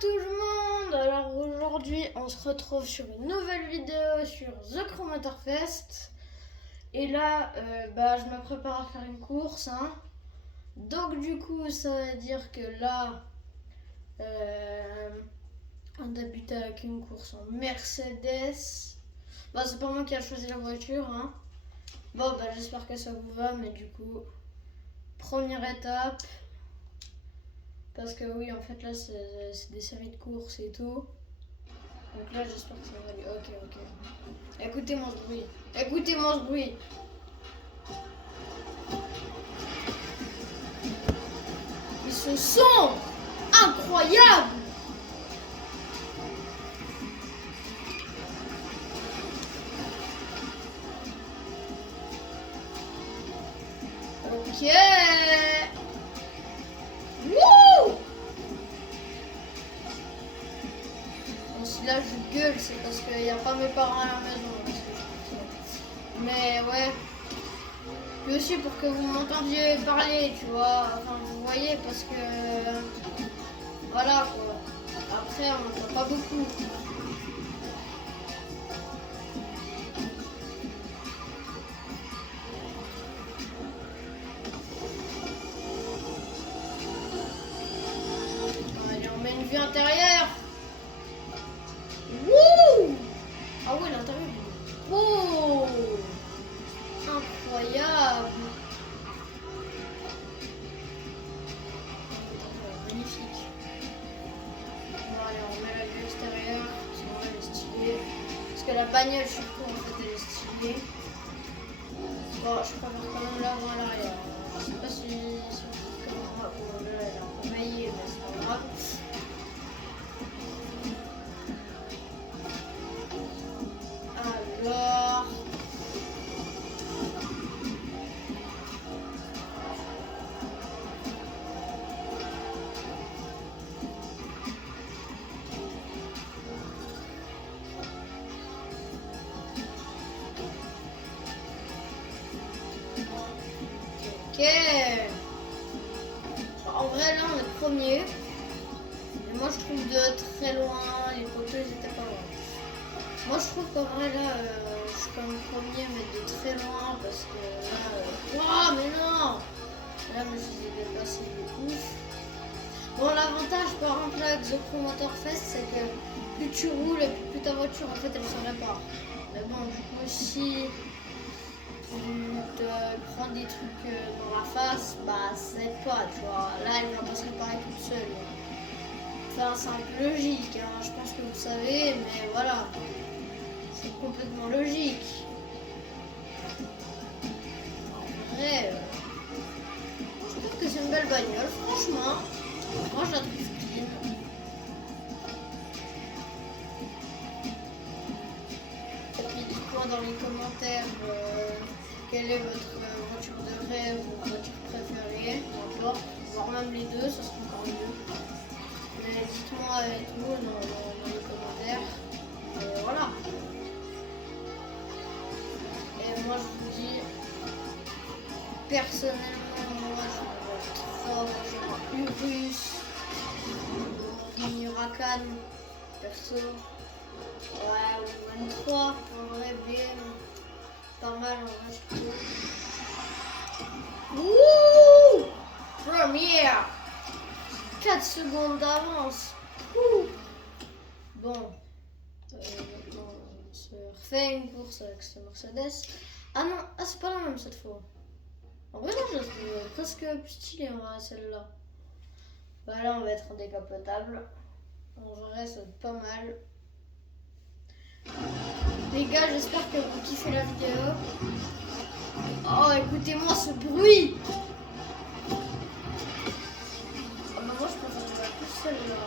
tout le monde. Alors aujourd'hui on se retrouve sur une nouvelle vidéo sur The Chromator Fest. Et là je me prépare à faire une course hein. Donc du coup ça veut dire que là on débute avec une course en Mercedes. C'est pas moi qui a choisi la voiture hein. J'espère que ça vous va, mais du coup première étape. Parce que oui, en fait là c'est des séries de courses et tout. Donc là j'espère que ça va aller. Ok. Écoutez-moi ce bruit. Écoutez-moi ce bruit. Et ce son incroyable. Ok. Si là je gueule, c'est parce qu'il n'y a pas mes parents à la maison. Mais ouais. Puis aussi pour que vous m'entendiez parler, tu vois. Enfin, vous voyez, parce que. Voilà quoi. Après, on n'entend pas beaucoup. Allez, on met une vue intérieure. Wouh! Ah ouais, l'intérieur. Oh! Incroyable! Magnifique. Bon, allez, on met la vue extérieure. Sinon, elle est stylée. Parce que la bagnole, surtout, en fait, elle est stylée. Bon, je préfère quand même l'avant à l'arrière. Je sais pas si comment là, elle est un peu maillée, mais c'est pas grave. Alors. Ok. En vrai là on est premier. Et moi je trouve de très loin, les poteaux ils étaient pas loin. Moi je trouve qu'en vrai là je suis quand même premier mais de très loin parce que là. Oh mais non. Là mais je les ai dépassés de ouf. Bon l'avantage par exemple là avec The Chromator Fest c'est que plus tu roules et plus ta voiture en fait elle se répare. Mais bon du coup si tu te prends des trucs dans la face, ça aide pas, tu vois. Là, elle va pas se réparer toute seule. Enfin, c'est un peu logique, hein. Je pense que vous savez, mais voilà. C'est complètement logique. En vrai, je trouve que c'est une belle bagnole, franchement. Moi, je la trouve clean. Et puis, dites-moi dans les commentaires quelle est votre voiture de rêve ou voiture préférée, n'importe, voire même les deux, ça serait encore mieux. Mais dites-moi et tout dans les commentaires. Et voilà. Et moi je vous dis, personnellement, moi je vois trop une Urus, une Huracan, perso. Ouais, ou même 3, en vrai, BM. Pas mal en vrai je trouve. Ouh! Première! 4 secondes d'avance. Bon. Maintenant on se refait une course avec ce Mercedes. Ah non, c'est pas la même cette fois. En vrai non, je la trouve presque plus stylée en vrai celle-là. Là on va être en décapotable. En vrai ça va être pas mal. Les gars, j'espère que vous kiffez la vidéo. Oh, écoutez-moi ce bruit. Moi, je préfère la plus celle-là.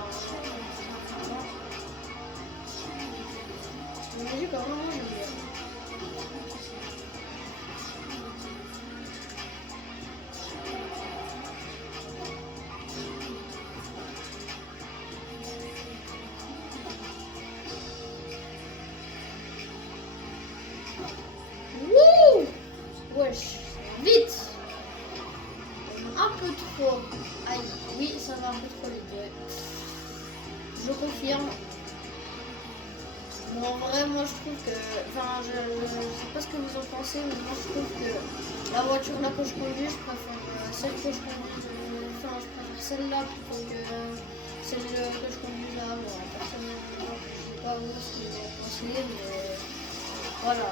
Vous m'avez dit quand même, moi, j'aime bien. Wesh, vite. Un peu trop. Aïe, oui, ça va un peu trop les deux. je confirme. Bon, en vrai, moi je trouve que. Enfin, je sais pas ce que vous en pensez, mais moi je trouve que la voiture là que je conduis, je préfère celle que je conduis. Enfin, je préfère celle-là plutôt que celle que je conduis là. Bon, personnellement, je sais pas vous ce que vous en pensez, mais voilà.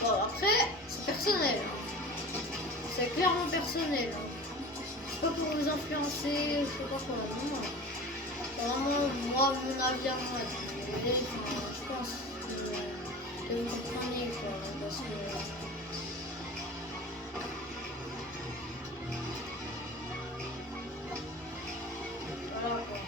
Bon, après, c'est personnel. C'est clairement personnel. C'est pas pour vous influencer, je sais pas quoi. Non. Vraiment, moi, mon avis à moi. Et, enfin, je pense que vous comprenez quoi. Parce que. Voilà quoi.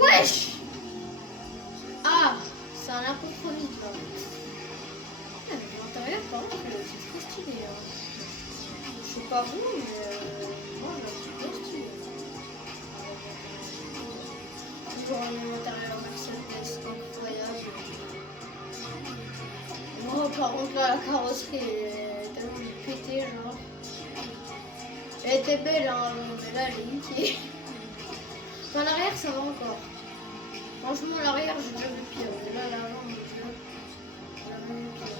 Wesh! Ah! C'est un apochronique là. Ah, mais l'intérieur, par contre, c'est trop stylé. Hein. Je sais pas vous, mais moi, je trouve trop stylé. Toujours le même intérieur Mercedes, incroyable. Moi, par contre, là, la carrosserie est tellement pétée, genre. Elle était belle, hein, mais là, elle est niquée. Enfin, l'arrière, ça va encore. Franchement, l'arrière, j'ai déjà vu pire. Mais là, l'avant, mon Dieu, j'ai jamais vu pire.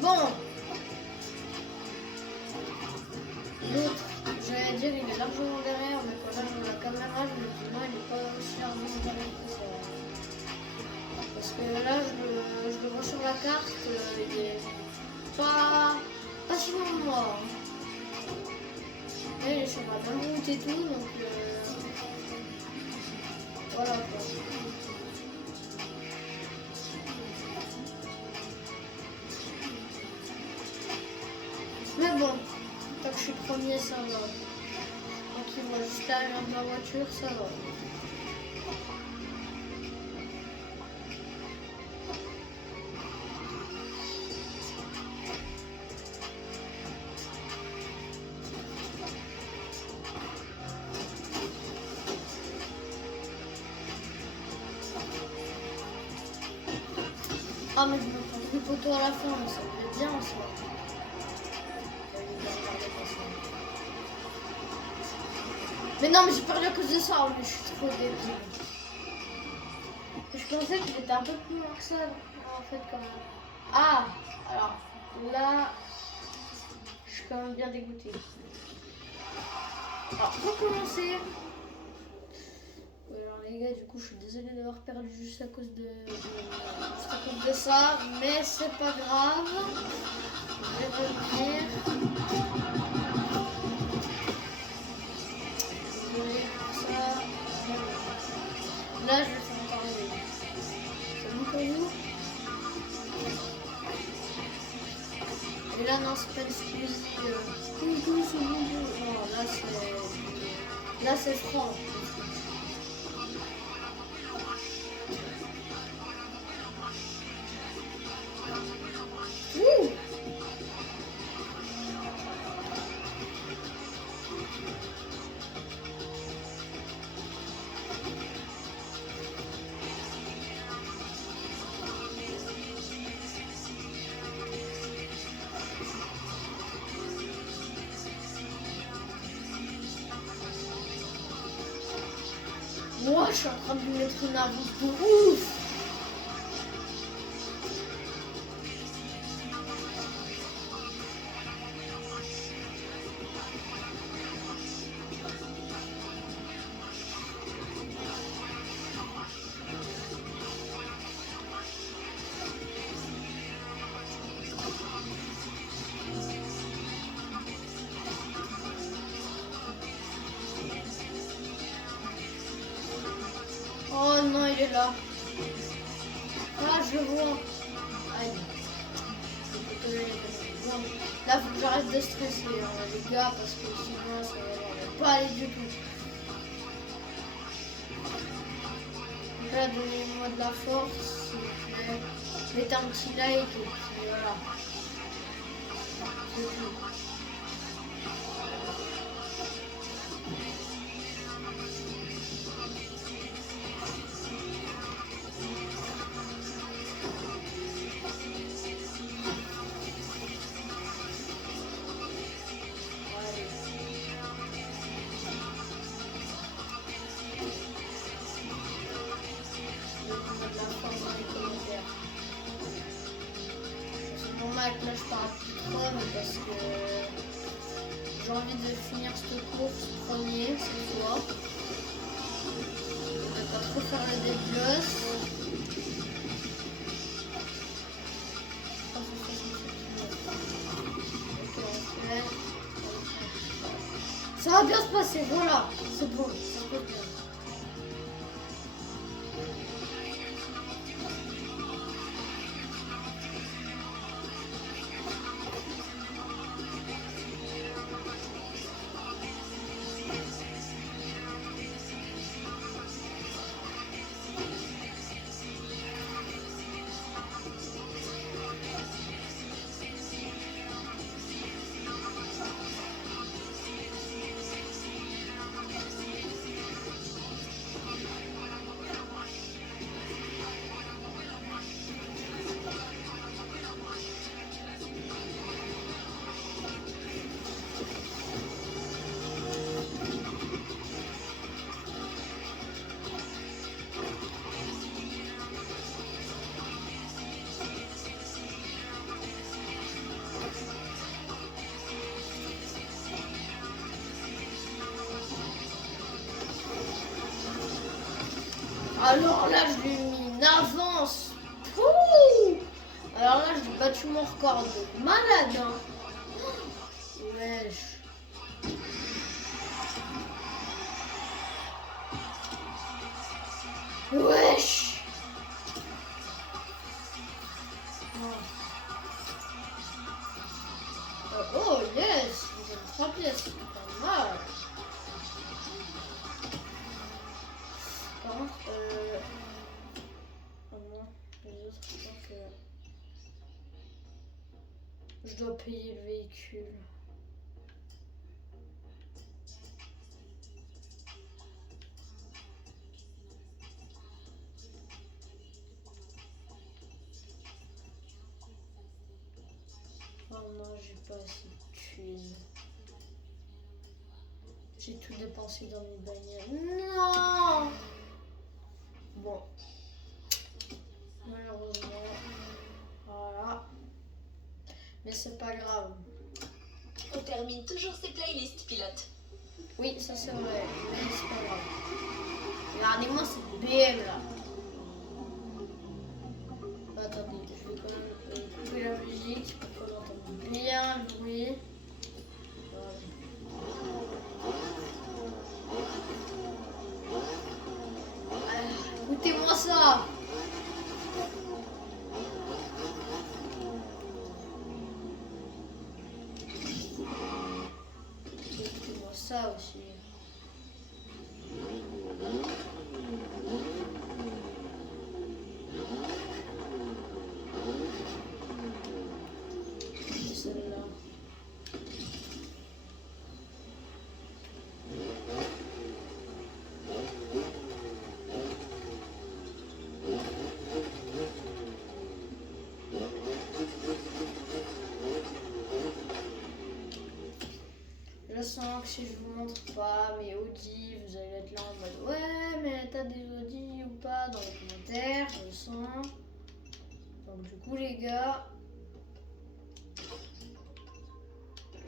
Bon. L'autre, j'allais dire, il est largement derrière, mais quand là, je vois la caméra, je me dis, non, il n'est pas aussi largement derrière que ça. Parce que là, je le vois sur la carte, il est pas si loin de moi. Là, il est sur la même route et tout, donc voilà quoi. Mais bon, tant que je suis premier, ça va. Tant qu'il voit juste l'arrière de la voiture, ça va. Ah mais je me prends plus photo à la fin, mais ça me plaît bien ça. Mais non mais j'ai perdu à cause de ça, mais je suis trop débile. Je pensais qu'il était un peu plus loin que ça en fait quand même. Ah alors là je suis quand même bien dégoûtée. Alors pour commencer. Alors les gars, du coup je suis désolée d'avoir perdu juste à cause de ça, mais c'est pas grave. Je vais revenir. Désolée pour ça. Là je vais faire encore mieux. C'est bon pour vous? Et là non, c'est pas une excuse. Non, là c'est franc. Moi, je suis en train de lui mettre une avance de ouf. Oh non, il est là. Ah, je le vois. Aïe. Bon, là, faut que j'arrête de stresser, hein, les gars, parce que sinon, ça va pas aller du tout. Là, donnez-moi de la force, s'il vous plaît. Mettez un petit like et puis voilà. C'est tout. Là je pars plus trop mais parce que j'ai envie de finir cette course premier cette fois. Je vais pas trop faire le dégueulasse. Ok, on fait. Ça va bien se passer, voilà, c'est bon, ça peut bien. Alors là, je lui ai mis une avance. Pouh. Alors là, j'ai battu mon record de malade. Hein. Wesh. Wesh. Oh yes, j'ai 3 pièces, c'est pas mal. Par contre, oh non, les autres, je crois que je dois payer le véhicule. Oh non, j'ai pas assez de thunes. J'ai tout dépensé dans mes bagnoles. Non. Bon. Malheureusement. Voilà. Mais c'est pas grave. On termine toujours ces playlists, pilote. Oui, ça c'est vrai. Mais c'est pas grave. Regardez-moi cette BM là. Attendez, je vais quand même couper la musique pour qu'on entende bien le bruit. Écoutez-moi ça. Écoutez-moi ça aussi. Et celle-là. Je sens que si je vous montre pas mes Audi, vous allez être là en mode ouais mais t'as des Audi ou pas dans les commentaires, je le sens. Donc du coup les gars,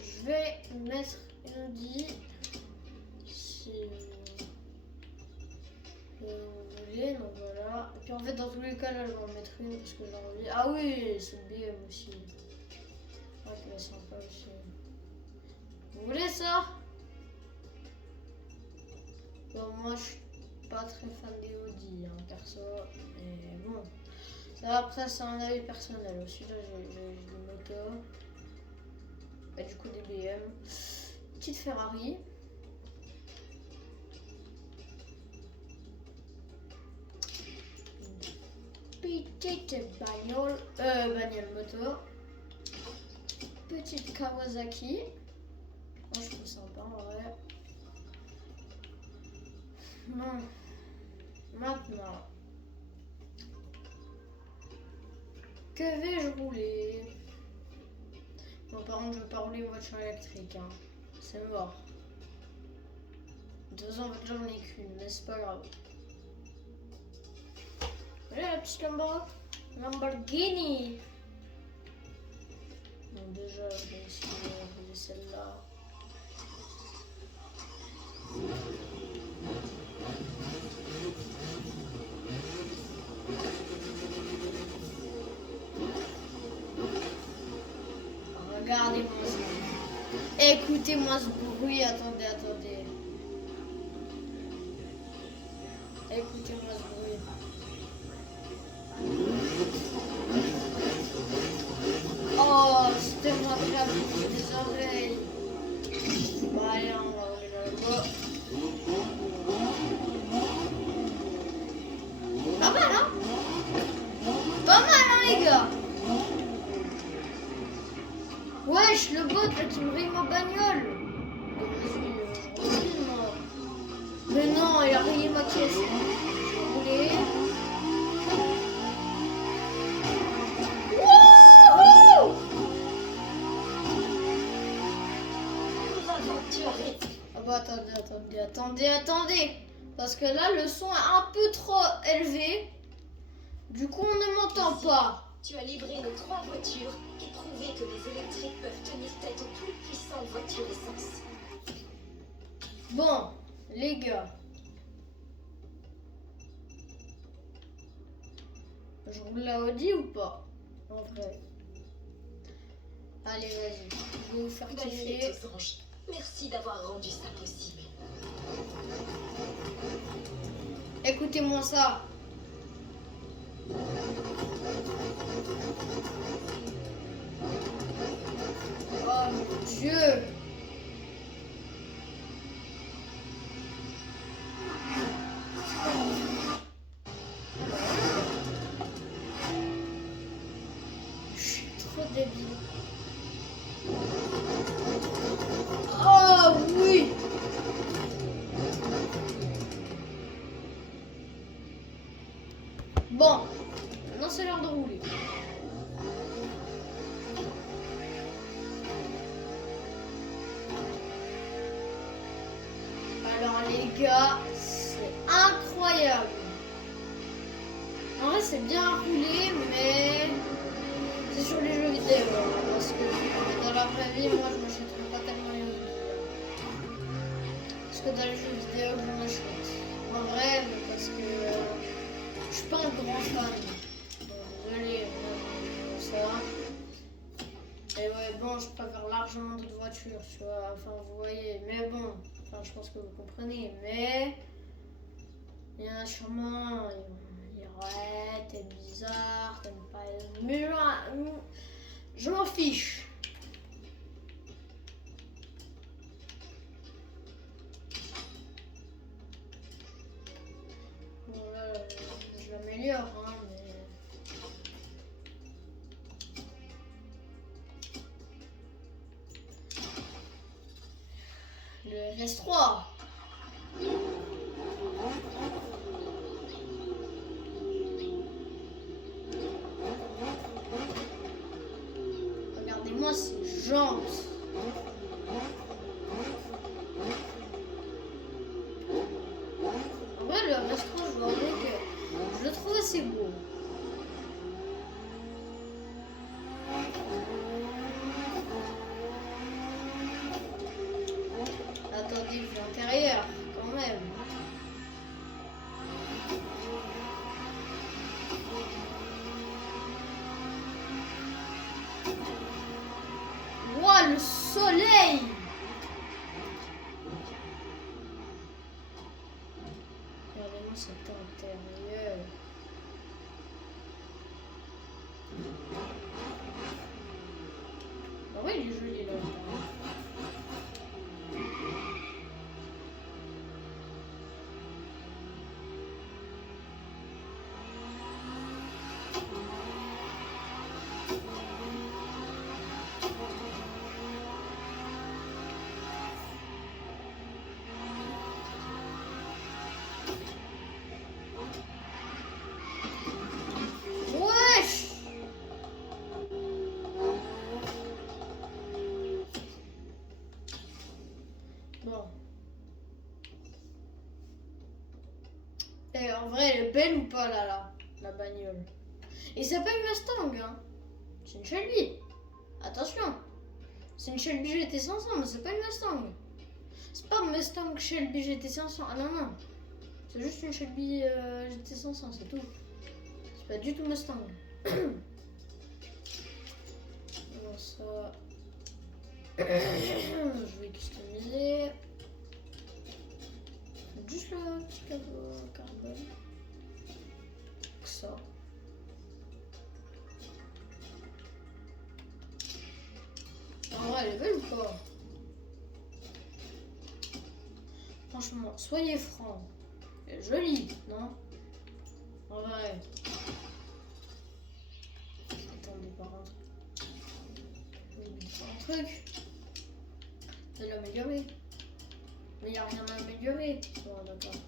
je vais mettre une Audi si vous voulez, donc voilà. Et puis en fait dans tous les cas là je vais en mettre une parce que j'ai envie. Ah oui, c'est le BM aussi. Ouais, c'est sympa aussi. Vous voulez ça? Bon, moi je pas très fan des Audi, hein, perso. Mais bon. Ça, après, c'est un avis personnel aussi. Là, j'ai des motos. Et du coup, des BM. Petite Ferrari. Petite bagnole moto. Petite Kawasaki. Moi, je trouve sympa en vrai. Non. Maintenant. Que vais-je rouler? Bon, par contre, je veux pas rouler une voiture électrique. Hein. C'est mort. De toute façon, en fait, j'en ai qu'une, mais c'est pas grave. Voilà la petite Lamborghini. Bon, déjà, je vais essayer de rouler celle-là. Regardez-moi ça. Écoutez-moi ce bruit. Attendez. Écoutez-moi ce bruit. Oh, c'est tellement agréable pour les oreilles. Bon, allez, on va rouler dans le bois. Pas mal, hein? Pas mal, hein, les gars? Wesh, le bot, là, qui me rime ma bagnole. Vas-y, je roule, moi. Mais non, il a rayé ma caisse. Je vais rouler. Wouhou! Ah bah attendez. Parce que là, le son est un peu trop élevé. Du coup, on ne m'entend pas. Tu as livré nos 3 voitures et prouvé que les électriques peuvent tenir tête aux plus puissantes voitures essence. Bon, les gars. Je roule la Audi ou pas? En vrai. Allez, vas-y. Je vais vous faire Bonne nuit, kiffer. tous anges. Merci d'avoir rendu ça possible. Écoutez-moi ça. Oh mon Dieu. Je suis trop débile. Oh oui. Bon, maintenant c'est l'heure de rouler. Alors les gars, c'est incroyable. En vrai c'est bien roulé, mais c'est sur les jeux vidéo. Parce que dans la vraie vie, moi je m'achèterais pas tellement les jeux vidéo. Parce que dans les jeux vidéo, je m'achète. En vrai, mais parce que je suis pas un grand fan. Bon, désolé, ça. Et ouais, bon, je préfère largement d'autres voitures, tu vois. Enfin, vous voyez. Mais bon, enfin, je pense que vous comprenez. Mais il y en a sûrement. Ils disent ouais, t'es bizarre, t'aimes pas. Mais je m'en fiche. Bon, là, je l'améliore, hein, mais. Le RS3. Regardez-moi ces jantes. En vrai, le RS3, je dois avouer que je le trouve assez beau. Attendez, vu l'intérieur, quand même. Ouah, le soleil! Regardez-moi vrai, elle est belle ou pas là, la bagnole? Et ça s'appelle Mustang, hein. C'est une Shelby. Attention. C'est une Shelby GT500, mais c'est pas une Mustang. C'est pas Mustang Shelby GT500. Ah non, non. C'est juste une Shelby GT500, c'est tout. C'est pas du tout Mustang. Alors ça... je vais customiser. Juste le petit cadeau carbone. Ça. En vrai, elle est belle ou pas? Franchement, soyez francs. Elle est jolie, non? En vrai. Attendez, par contre. Un truc. De l'améliorer. Mais il n'y a rien à améliorer. Bon, d'accord.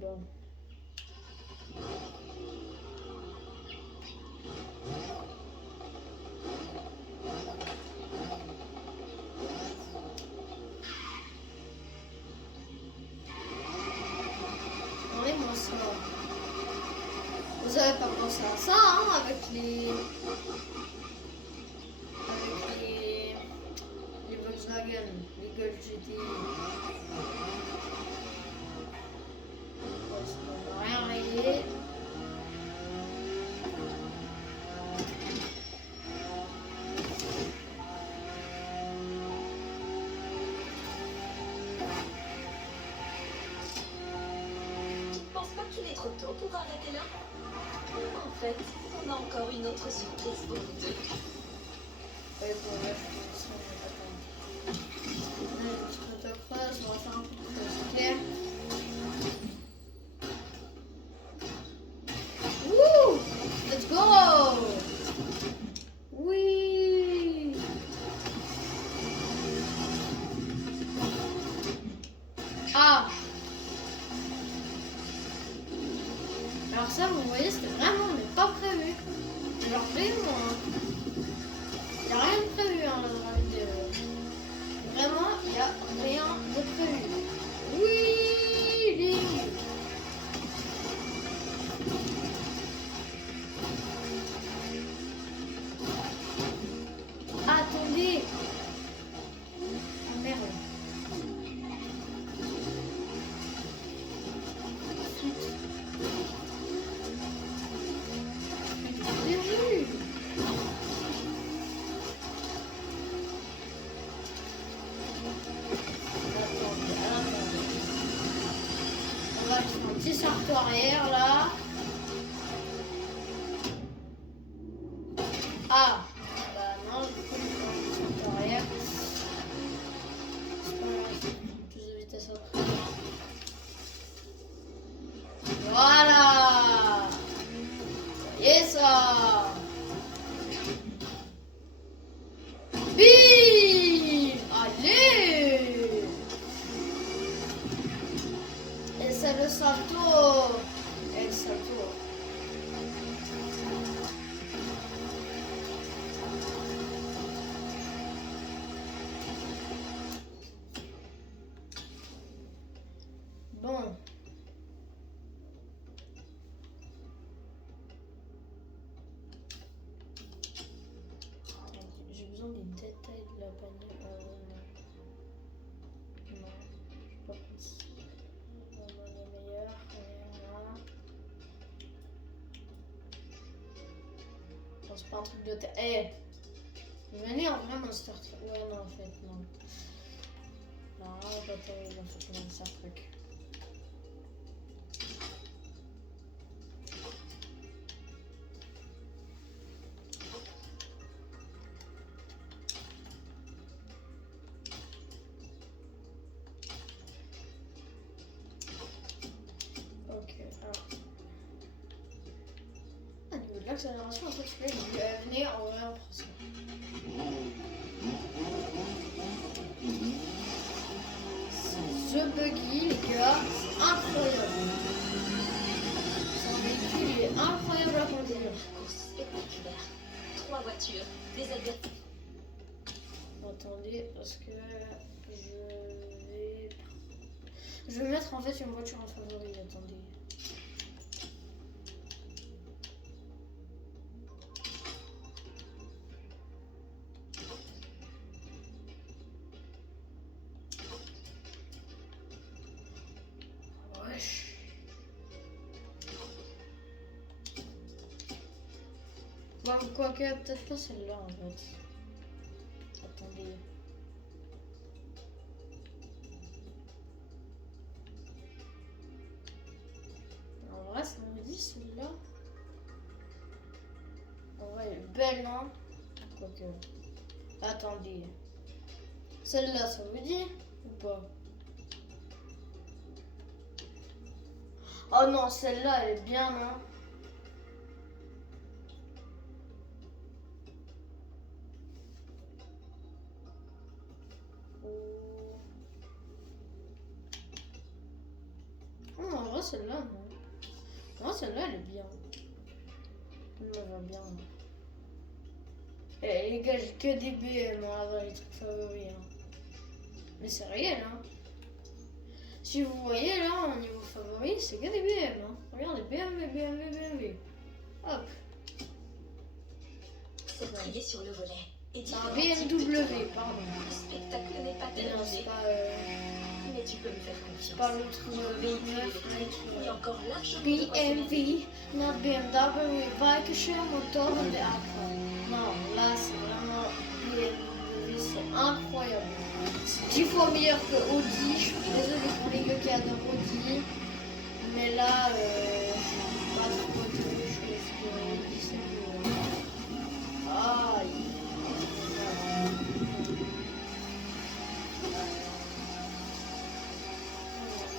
Bon. Enlève-moi ça. Vous avez pas pensé à ça, hein, avec les Volkswagen, les Golf GTI. Ouais, ça va rien régler. Tu ne penses pas qu'il est trop tôt pour arrêter là? En fait, on a encore une autre surprise pour vous deux. Ouais, bon, là, je pense que on a une petite motocross, on va faire un coup de cross, ok? Wouh! Let's go! Oui! Ah! Alors ça, vous voyez, c'était vraiment mais pas prévu. Genre vraiment, hein. Il n'y a rien de prévu hein, dans la vidéo. Vraiment, il n'y a rien de prévu. Oui, ligne. Attendez. Oh, merde. Prévu. On va faire un petit salto arrière là. Ah, bah non, du coup, je vais faire un petit salto arrière. C'est pas grave, plus de vitesse après. Voilà. Et ça. Bim. Allez. Et c'est le salto. Et le salto. Bon. J'ai besoin des détails de la bagnole. Non. Non, je sais pas possible. On est meilleur. Voilà. Non, c'est pas un truc de tête. Eh! Vous m'énerve vraiment Star Trek. Ouais, non, en fait, non. Non, pas terrible, en fait, non, Star Trek. Ok, alors. Au niveau de l'accélération, en fait, celui-là, il venait en vrai en français. Ce buggy, les gars, c'est incroyable. Son véhicule, il est incroyable à conduire. Course spectaculaire. 3 voitures, des adversaires. Attendez, parce que je vais mettre en fait une voiture en favori. Attendez. Bon, quoique, peut-être pas celle-là en fait. Attendez. En vrai, ça me dit celle-là. En vrai, elle est belle, non? Quoique. Attendez. Celle-là, ça vous dit? Ou pas? Oh non, celle-là, elle est bien, non? Oh, en vrai, celle-là, non. Non, celle-là, elle est bien. Elle me va bien. Eh, les gars, j'ai que des BM dans les trucs favoris. Hein. Mais c'est réel, hein. Si vous voyez là, au niveau favori, c'est que des BM. Hein. Regardez, BMW, BMW, BMW. Hop. C'est prié sur le volet. Et C'est un BMW, pardon. Le spectacle n'est pas Mais non, c'est terminé. pas, Mais tu peux me faire confiance. pas l'autre Le véhicule électrique est encore largement BMW, not BMW, Weikische Motor und der Aqua. Non, là c'est vraiment BMW, c'est incroyable. C'est 10 fois meilleur que Audi. Je suis désolée pour les gars qui adorent Audi. Mais là, je suis pas trop de choses que Audi, c'est que. Aïe.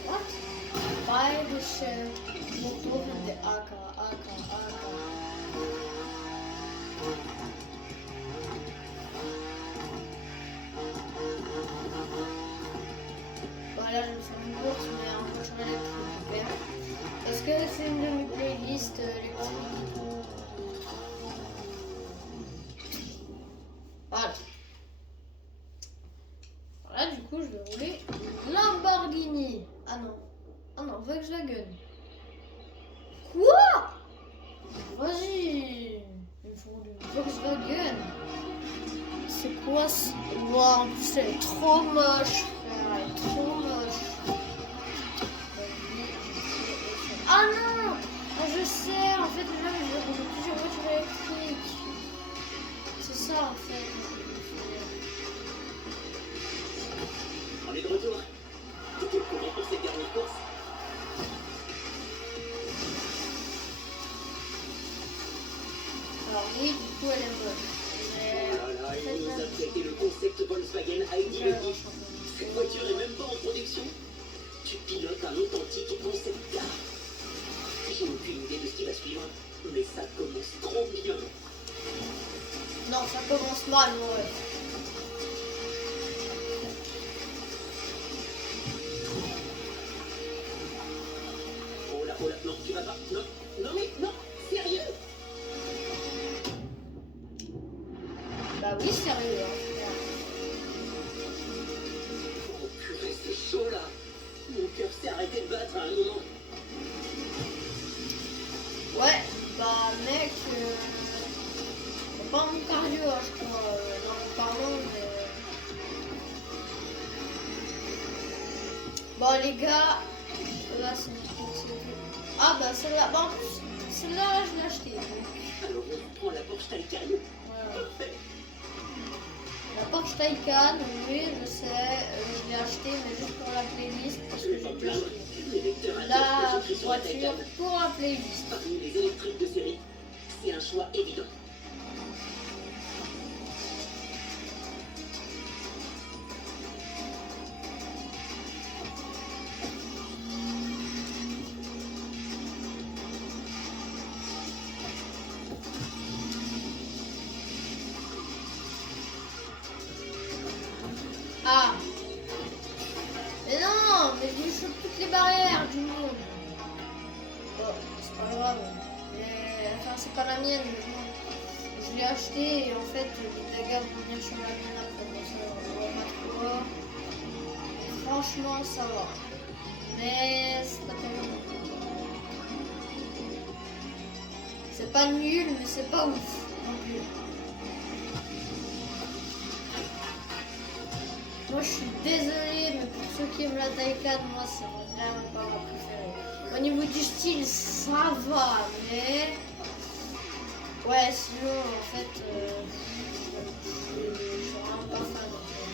What? Bayerische Motoren der AK. Voilà, je vais faire une course, mais en voiture électrique, super. Parce que c'est une de mes playlists électriques. Voilà. Voilà, du coup, je vais rouler une Lamborghini. Ah non, Volkswagen. Quoi? Vas-y. Il me faut une Volkswagen. C'est quoi ça? Wow, c'est trop moche, frère. Elle est trop moche. Ah non! Ah, je sais, en fait, là, je vais rouler plusieurs voitures électriques. C'est ça, en fait. On est de retour. Tout est courant pour cette dernière course. Alors oui, du coup, elle est bonne. Oh là là, il nous a prêté le concept Volkswagen ID Logis. Cette voiture est même pas en production. Tu pilotes un authentique concept car. J'ai aucune idée de ce qui va suivre, mais ça commence trop bien. Non, ça commence mal, ouais. Oh là, non, tu vas pas. Non, mais non, sérieux. Bah oui, sérieux. Hein. Oh purée, c'est chaud là. Mon cœur s'est arrêté de battre à un moment. Ouais, bah mec, c'est pas mon cardio, hein, je crois, non, pardon, mais... Bon les gars, là c'est une course. Ah bah celle-là, bah en plus, celle-là je l'ai achetée. Donc, Alors on prend la Porsche Taycan. voilà. Parfait. La Porsche Taycan, oui je sais, je l'ai achetée mais juste pour la playlist parce que j'ai plus acheté. Les lecteurs La adorent se concentrer sur la voiture Taycan. pour la playlist. Parmi les électriques de série, c'est un choix évident. Ah! Mais non! Mais je lui saute toutes les barrières du monde! Bon, c'est pas grave. Mais, enfin, c'est pas la mienne, mais bon. Je l'ai acheté et en fait, les dégâts vont venir sur la mienne après. Bon, ça va, on va pas trop. Franchement, ça va. Mais c'est pas tellement. C'est pas nul, mais c'est pas ouf non plus. Moi je suis désolée, mais pour ceux qui aiment la Taycan, moi c'est vraiment pas ma préférée. Au niveau du style, ça va, mais Ouais, sinon, en fait, je suis vraiment pas fan. En fait.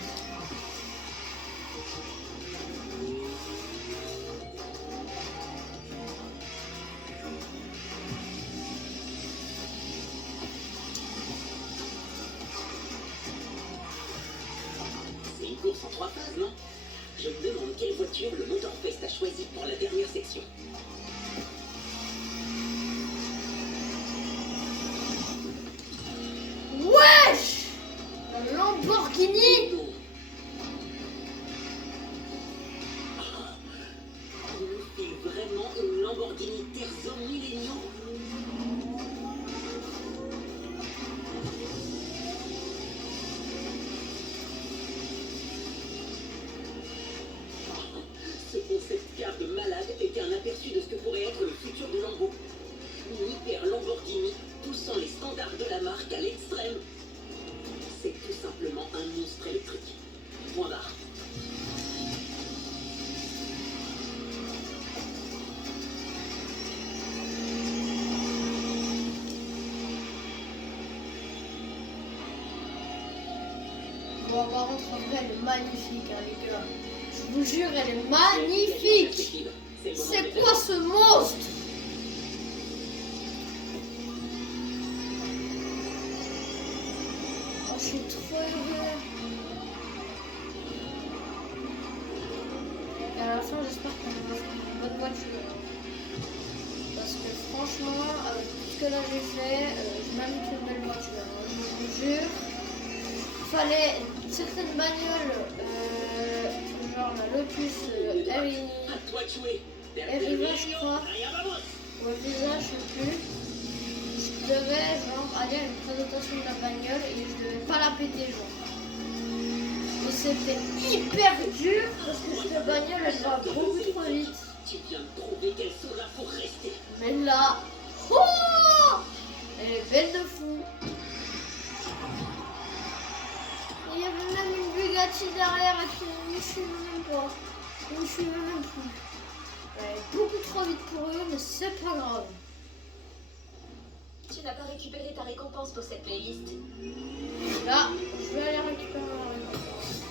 C'est une course en 3 phases, non? Je me demande quelle voiture le Motorfest a choisi pour la dernière section. Wesh! La Lamborghini! Il nous file vraiment une Lamborghini Terzo Millennio. Ce concept car de malade est un aperçu de ce que pourrait être le futur de Lambo. Une hyper Lamborghini poussant les standards de la marque à l'extrême. C'est tout simplement un monstre électrique. Point barre. Bon, par contre, en vrai, elle est magnifique, hein, les gars. Je vous jure, elle est magnifique. C'est quoi ce monstre? Oh, je suis trop heureux. Et à la fin, j'espère qu'on va faire une bonne voiture. Parce que franchement, avec tout ce que là j'ai fait, je m'invite une belle voiture. Hein. Je vous jure. Fallait certaines bagnoles, genre la Lotus Eriva, je crois, ou Visa, je sais plus. Je devais genre aller à une présentation de la bagnole et je devais pas la péter, genre. Et c'était hyper dur parce que cette bagnole elle va beaucoup trop vite. Tu viens de prouver qu'elle sera pour rester. Mais là, oh, elle est belle de fou. Il y avait même une Bugatti derrière et qui ne me suivait même pas. Ils ne me suivait même plus. Elle est beaucoup trop vite pour eux, mais c'est pas grave. Tu n'as pas récupéré ta récompense pour cette playlist. Là, je vais aller récupérer ma récompense.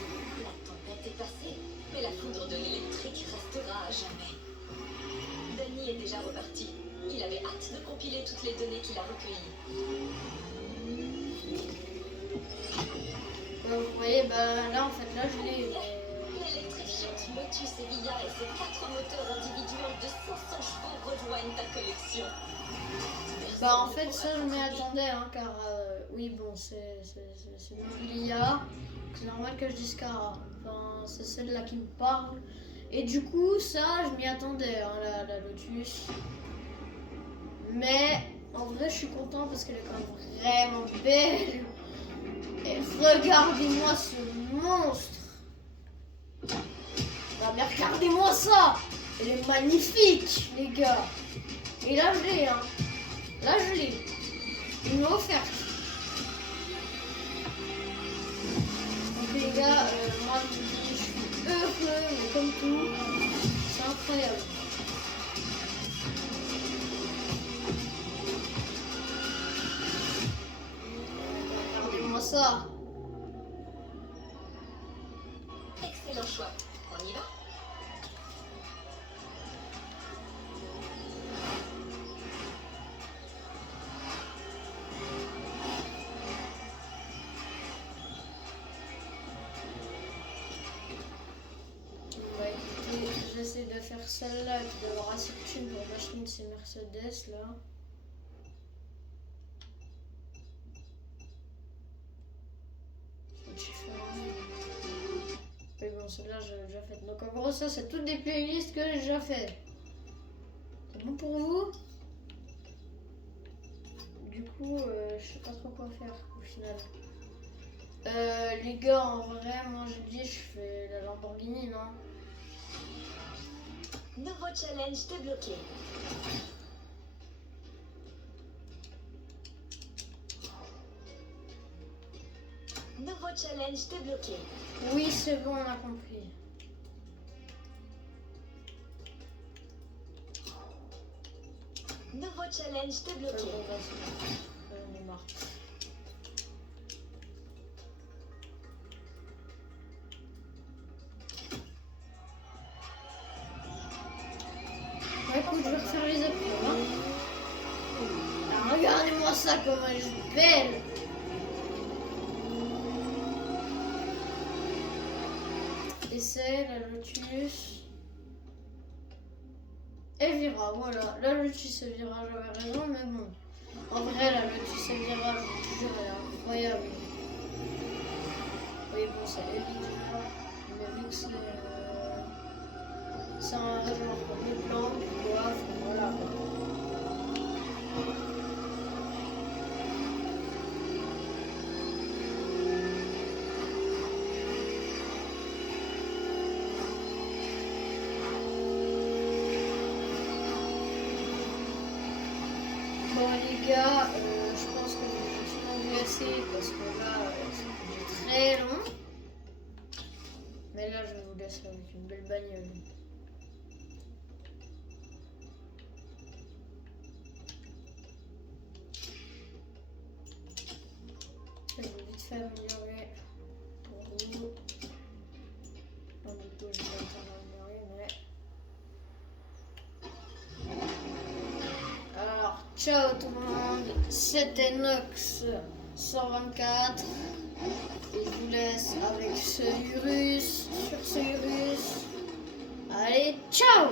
La tempête est passée, mais la foudre de l'électrique restera à jamais. Danny est déjà reparti. Il avait hâte de compiler toutes les données qu'il a recueillies. Vous voyez, bah là en fait, là je l'ai. L'électrifiante Lotus Evija et ses 4 moteurs individuels de 500 chevaux rejoignent ta collection. Bah en fait, ça je m'y attendais, hein, car oui, bon, c'est l'IA. C'est normal que je dise Cara. Enfin, c'est celle-là qui me parle. Et du coup, ça, je m'y attendais, hein, la Lotus. Mais en vrai, je suis content parce qu'elle est quand même vraiment belle. Et regardez-moi ce monstre. Bah, mais regardez-moi ça. Elle est magnifique, les gars. Et là, je l'ai, hein. Là, je l'ai. Il m'a offert. Donc, les gars, moi, je vous dis, je suis heureux, mais comme tout, c'est incroyable. Regardez-moi ça. Excellent choix. On y va? Bah écoutez, j'essaie de faire celle-là et puis d'avoir assez de thunes pour m'acheter une de ces Mercedes là. C'est différent. Mais bon, celle-là j'ai déjà faite. Donc en gros, ça c'est toutes des playlists que j'ai déjà faites. C'est bon pour vous? Du coup, je sais pas trop quoi faire au final. Les gars, en vrai, moi je dis, je fais la Lamborghini, non? Nouveau challenge débloqué. Nouveau challenge débloqué. Oui, c'est bon, on a compris. Nouveau challenge débloqué. Bon, vas-y. marque. Ouais, écoute, je vais refaire les épreuves. Hein. Alors, regardez-moi ça, comme elle est belle. Essai, la Lotus. Elvira, voilà. La Lotus Elvira, j'avais raison, mais bon. En vrai, la Lotus Elvira, je vous jure, elle est incroyable. Oui, bon, c'est Elvira. Mais vu que c'est un genre comme les plantes, quoi, voilà. Bon les gars, je pense que je vais assez parce que là, c'est très long. Mais là, je vais vous laisser avec une belle bagnole. Je vais vite fait améliorer pour vous. Non, du coup, je vais pas améliorer, mais... Alors, ciao tout le monde, c'était Nox 124 et je vous laisse avec ce Urus, sur ce Urus. Allez, ciao!